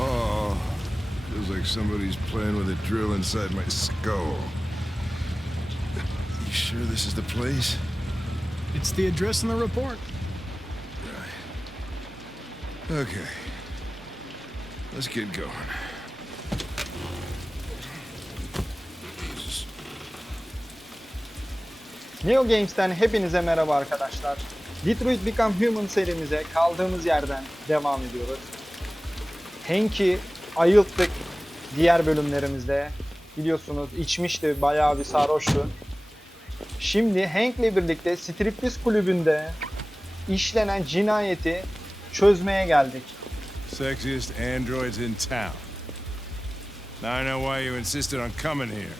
Oh, feels like somebody's playing with a drill inside my skull. You sure this is the place? It's the address in the report. Okay. Let's get going. Neo Games'ten hepinize merhaba arkadaşlar. Detroit Become Human serimize kaldığımız yerden devam ediyoruz. Hank'i ayılttık diğer bölümlerimizde. Biliyorsunuz içmişti, bayağı bir sarhoştu. Şimdi Hank'le birlikte striptiz kulübünde işlenen cinayeti çözmeye geldik. Sexiest androids in town. Now I know why you insisted on coming here.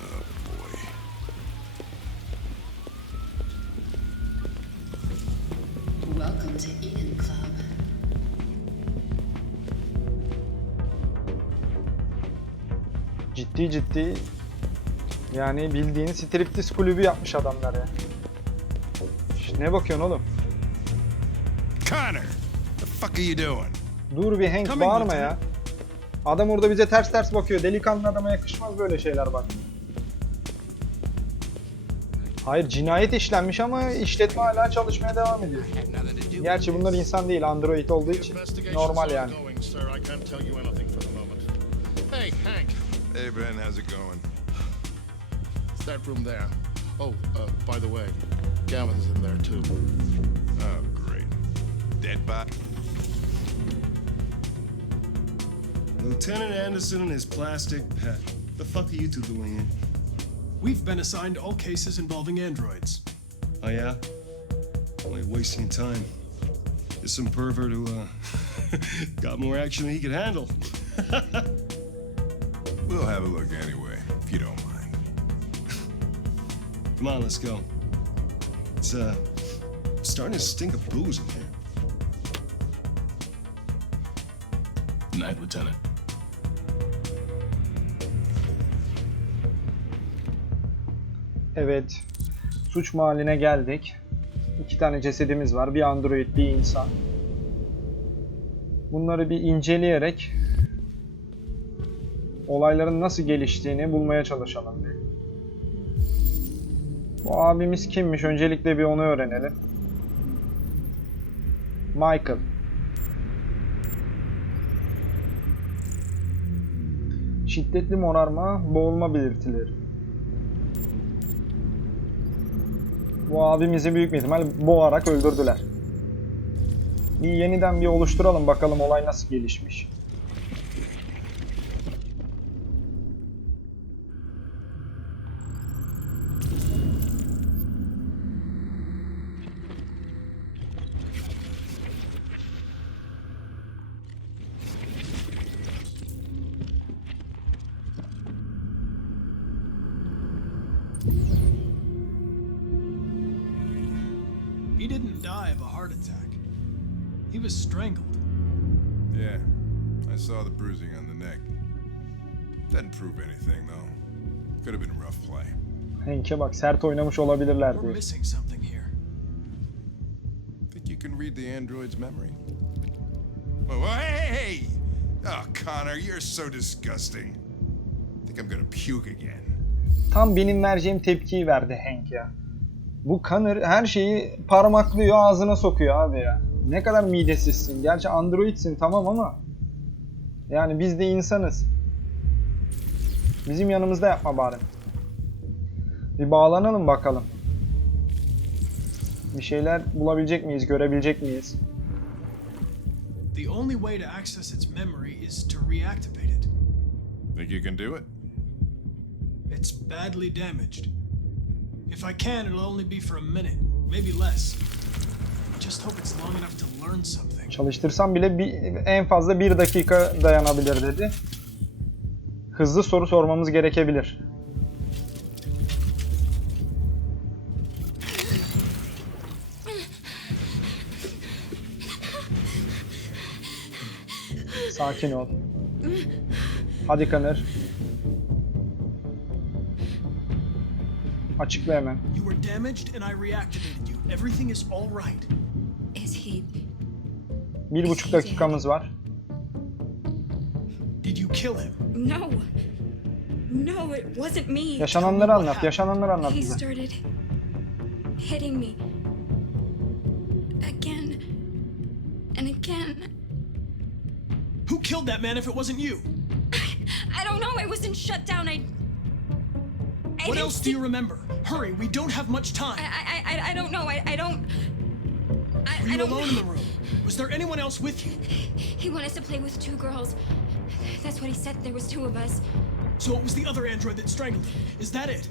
Oh boy. Welcome to Eden Club. Ciddi ciddi yani bildiğin striptiz kulübü yapmış adamlar ya. Şş, Ne bakıyorsun oğlum? Connor! The fuck are you doing? Dur bir Hank Coming, bağırma ya. Adam orada bize ters ters bakıyor. Delikanlı adama yakışmaz böyle şeyler bak. Hayır cinayet işlenmiş ama işletme hala çalışmaya devam ediyor. Gerçi bunlar insan değil android olduğu için normal yani. Hey, Hank, Hey Ben, how's it going? It's that room there. Oh, uh, by the way, Gavin's in there too. Oh great. Dead body? Lieutenant Anderson and his plastic pet. The fuck are you two doing here? We've been assigned all cases involving androids. Oh yeah? Only wasting time. There's some pervert who uh, got more action than he could handle. We'll have a look anyway, if you don't mind. Come on, let's go. It's uh starting to stink of booze in here. Night, Lieutenant. Evet. Suç mahalline geldik. İki tane cesedimiz var. Bir android, bir insan. Bunları bir inceleyerek olayların nasıl geliştiğini bulmaya çalışalım bir. Bu abimiz kimmiş? Öncelikle bir onu öğrenelim. Michael. Şiddetli morarma, boğulma belirtileri. Bu abimizi büyük bir ihtimal boğarak öldürdüler. Bir yeniden bir oluşturalım bakalım olay nasıl gelişmiş. Heart attack. He was strangled. Yeah, I saw the bruising on the neck. Doesn't prove anything though. Could have been rough play. Hank'e bak sert oynamış olabilirler We're diyor. missing something here. Think you can read the android's memory? Oh, hey, hey! Oh, Connor, you're so disgusting. Think I'm gonna puke again. Tam benim vereceğim tepkiyi verdi Hank ya. Bu Connor her şeyi parmaklıyor ağzına sokuyor abi ya. Ne kadar midesizsin. Gerçi androidsin tamam ama yani biz de insanız. Bizim yanımızda yapma bari. Bir bağlanalım bakalım. Bir şeyler bulabilecek miyiz, görebilecek miyiz? The only way to access its memory is to reactivate it. Think you can do it? It's badly damaged. If I can, it'll only be for a minute, maybe less. Just hope it's long enough to learn something. Çalıştırsam bile bir, en fazla bir dakika dayanabilir dedi. Hızlı soru sormamız gerekebilir. Sakin ol. Hadi Kanır. Açıkla hemen. You were damaged and I reactivated you. Everything is all right. Is he. Bir buçuk dakikamız var. Did you kill him? No. No, it wasn't me. Yaşananları anlat, yaşananları anlat He bize. started hitting me. Again. And again. Who killed that man if it wasn't you? I don't know. I wasn't shut down. I. I What didn't else do see- you remember? Hurry, we don't have much I, time. I, I, I don't know. I, I don't. I, Were I you don't alone in the room? Was there anyone else with you? He wanted to play with two girls. That's what he said. There was two of us. So it was the other android that strangled him. Is that it?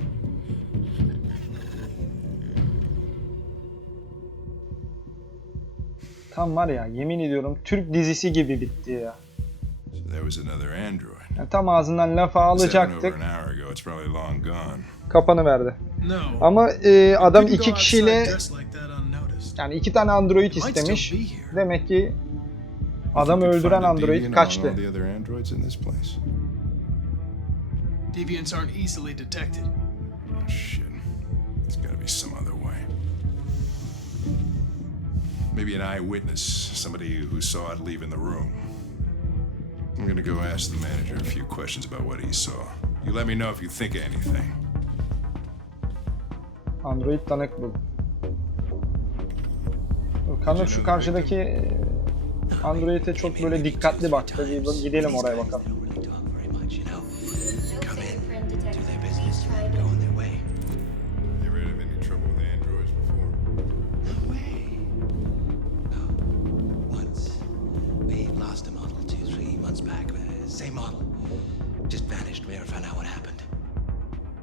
Tam var ya yemin ediyorum Türk dizisi gibi bitti ya. So there was another android. Yani tam ağzından over alacaktık. an hour ago. It's probably long gone. Kapanı verdi. Ama e, adam iki kişiyle yani iki tane android istemiş. Demek ki adam öldüren android kaçtı. Deviants aren't easily detected. Oh, shit. There's gotta be some other way. Maybe an eyewitness, somebody who saw it leaving the room. I'm gonna go ask the manager a few questions about what he saw. You let me know if you think of anything. Android bul. Kanır şu karşıdaki e, android'e çok böyle dikkatli baktı. Bir gidelim oraya bakalım.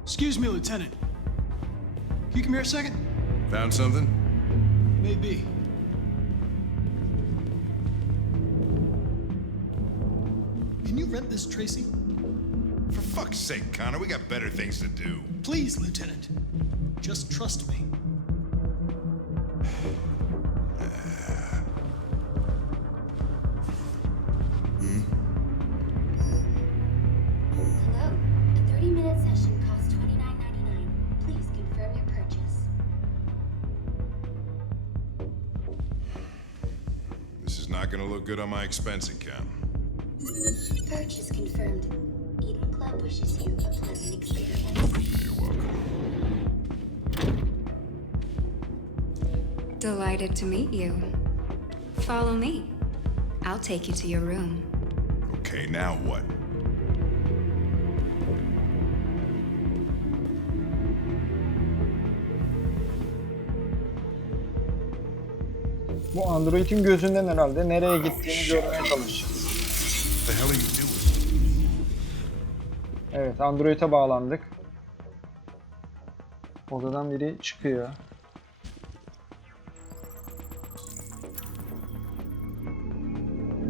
Excuse me, Lieutenant. You come here a second? Found something? Maybe. Can you rent this, Tracy? For fuck's sake, Connor, we got better things to do. Please, Lieutenant. Just trust me. This is not gonna look good on my expense account. Purchase confirmed. Eden Club wishes you a pleasant experience. You're welcome. Delighted to meet you. Follow me. I'll take you to your room. Okay, now what? Bu android'in gözünden herhalde nereye gittiğini görmeye çalışacağız. Evet android'e bağlandık. Odadan biri çıkıyor.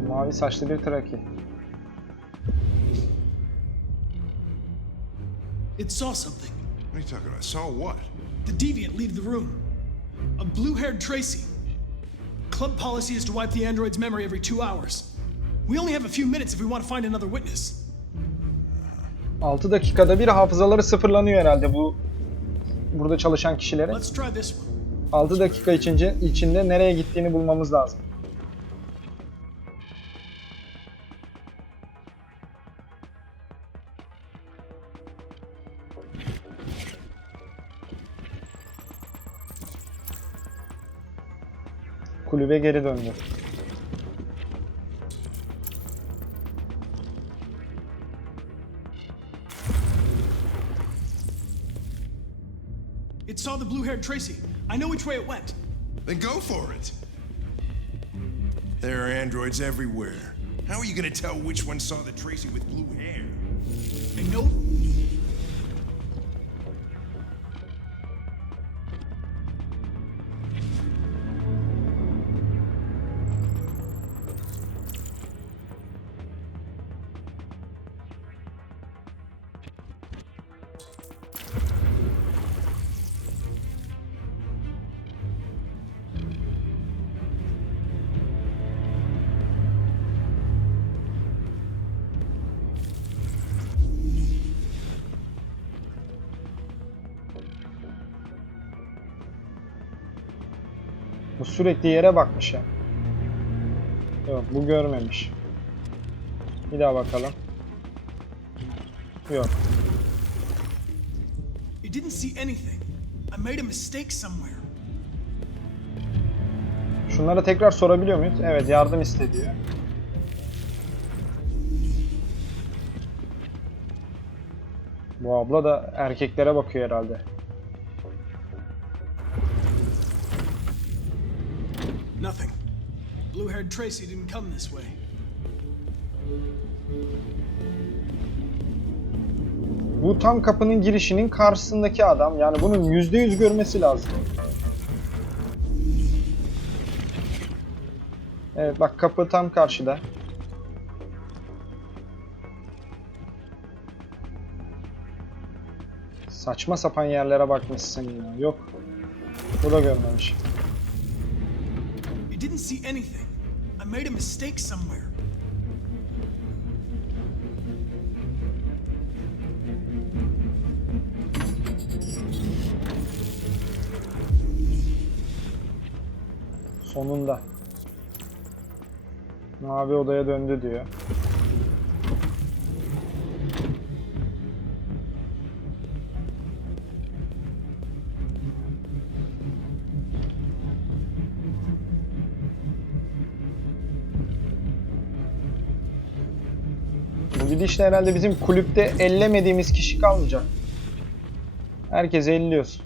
Mavi saçlı bir traki. It saw something. What are you talking about? Saw what? The deviant leave the room. A blue-haired Tracy. Club policy is to wipe the android's memory every two hours. We only have a few minutes if we want to find another witness. 6 dakikada bir hafızaları sıfırlanıyor herhalde bu burada çalışan kişilerin. Let's try this one. 6 dakika içince içinde nereye gittiğini bulmamız lazım. Kulübe geri döndü. It saw the blue-haired Tracy. I know which way it went. Then go for it. There are androids everywhere. How are you gonna tell which one saw the Tracy with blue hair? I know. Bu sürekli yere bakmış ya. Yok bu görmemiş. Bir daha bakalım. Yok. You didn't see anything. I made a mistake somewhere. Şunlara tekrar sorabiliyor muyuz? Evet yardım istediyor. Bu abla da erkeklere bakıyor herhalde. Nothing. Blue haired Tracy didn't come this way. Bu tam kapının girişinin karşısındaki adam. Yani bunun %100 görmesi lazım. Evet bak kapı tam karşıda. Saçma sapan yerlere bakmışsın ya. Yok. Bu da görmemiş. Didn't see anything. I made a mistake somewhere. Sonunda. Mavi odaya döndü diyor. Gidişle herhalde bizim kulüpte ellemediğimiz kişi kalmayacak. Herkes elliyoruz.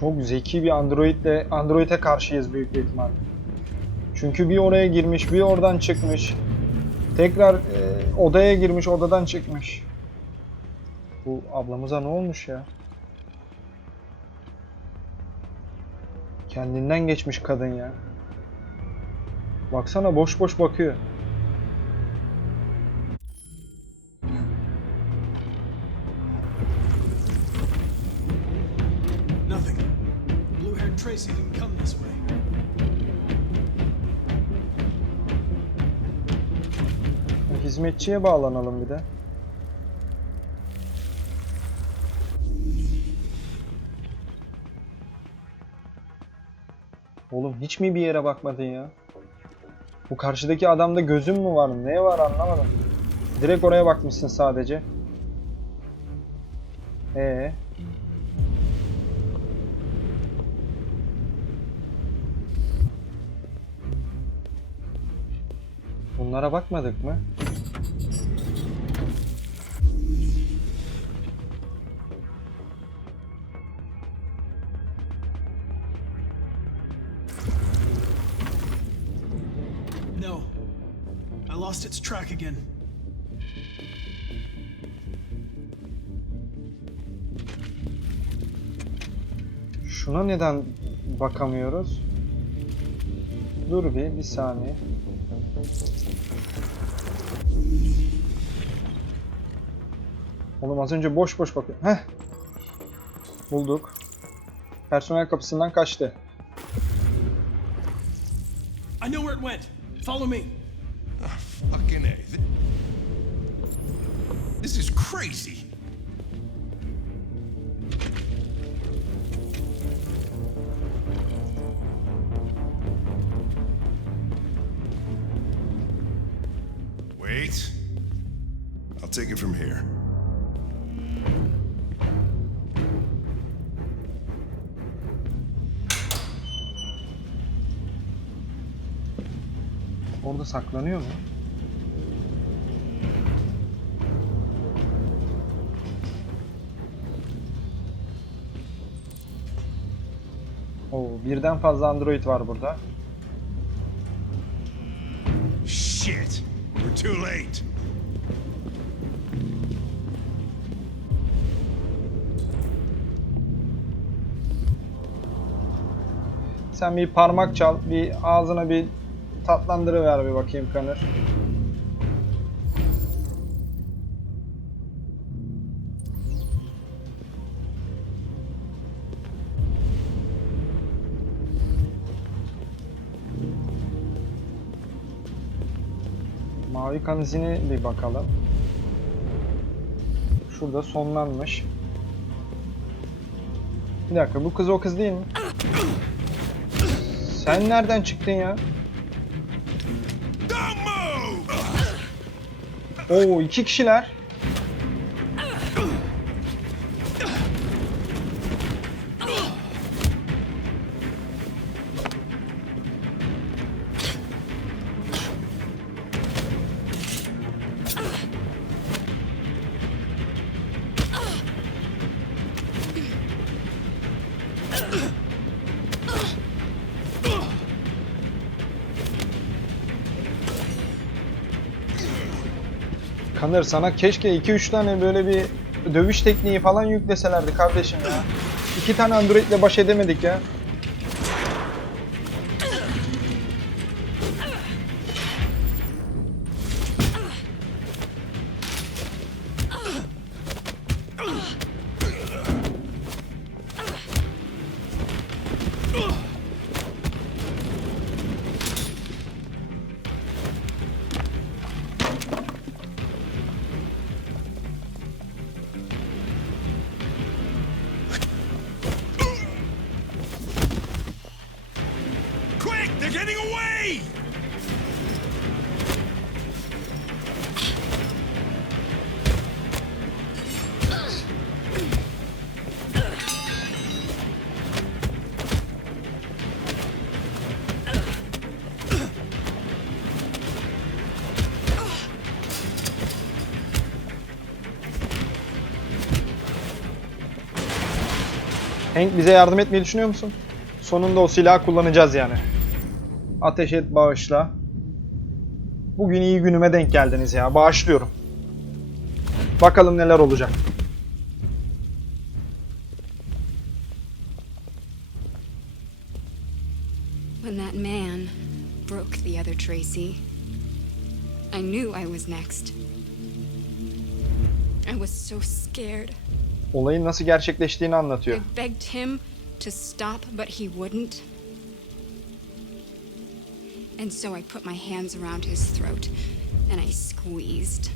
Çok zeki bir Android'le Android'e karşıyız büyük bir ihtimal. Çünkü bir oraya girmiş, bir oradan çıkmış. Tekrar e, odaya girmiş, odadan çıkmış. Bu ablamıza ne olmuş ya? Kendinden geçmiş kadın ya. Baksana boş boş bakıyor. Hizmetçiye bağlanalım bir de. Oğlum hiç mi bir yere bakmadın ya? Bu karşıdaki adamda gözün mü var? Ne var anlamadım. Direkt oraya bakmışsın sadece. Ee. Bunlara bakmadık mı? Lost its track again. Şuna neden bakamıyoruz? Dur bir, bir saniye. Oğlum az önce boş boş bakıyor. Heh. Bulduk. Personel kapısından kaçtı. I know where it went. Follow me. This is crazy. Wait. I'll take it from here. Orada saklanıyor mu? Oo, birden fazla Android var burada. Shit. We're too late. Sen bir parmak çal, bir ağzına bir tatlandırıver bir bakayım Kanır. Mavi kan izine bir bakalım. Şurada sonlanmış. Bir dakika bu kız o kız değil mi? Sen nereden çıktın ya? Oo iki kişiler. Kanır sana keşke 2-3 tane böyle bir dövüş tekniği falan yükleselerdi kardeşim ya. İki tane androidle baş edemedik ya. Hank bize yardım etmeyi düşünüyor musun? Sonunda o silahı kullanacağız yani. Ateş et bağışla. Bugün iyi günüme denk geldiniz ya. Bağışlıyorum. Bakalım neler olacak. When that man broke the other Tracy, I knew I was next. I was so scared. Olayın nasıl gerçekleştiğini anlatıyor. I begged him to stop, but he wouldn't. And so I put my hands around his throat and I squeezed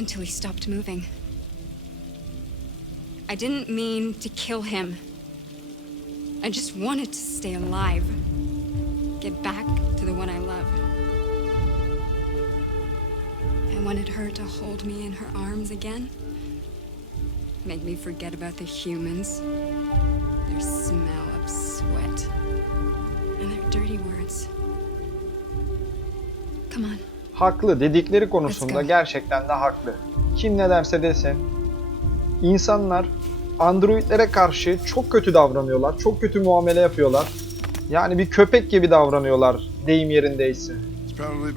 until he stopped moving. I didn't mean to kill him. I just wanted to stay alive. Get back to the one I love. I wanted her to hold me in her arms again. Make me forget about the humans, their smell of sweat, and their dirty words. Come on. Haklı dedikleri konusunda gerçekten de haklı. Kim ne derse desin. İnsanlar androidlere karşı çok kötü davranıyorlar. Çok kötü muamele yapıyorlar. Yani bir köpek gibi davranıyorlar deyim yerindeyse.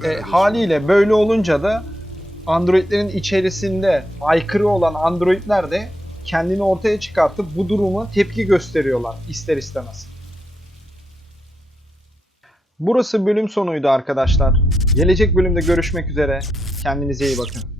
E, haliyle böyle olunca da androidlerin içerisinde aykırı olan androidler de kendini ortaya çıkartıp bu duruma tepki gösteriyorlar ister istemez. Burası bölüm sonuydu arkadaşlar. Gelecek bölümde görüşmek üzere. Kendinize iyi bakın.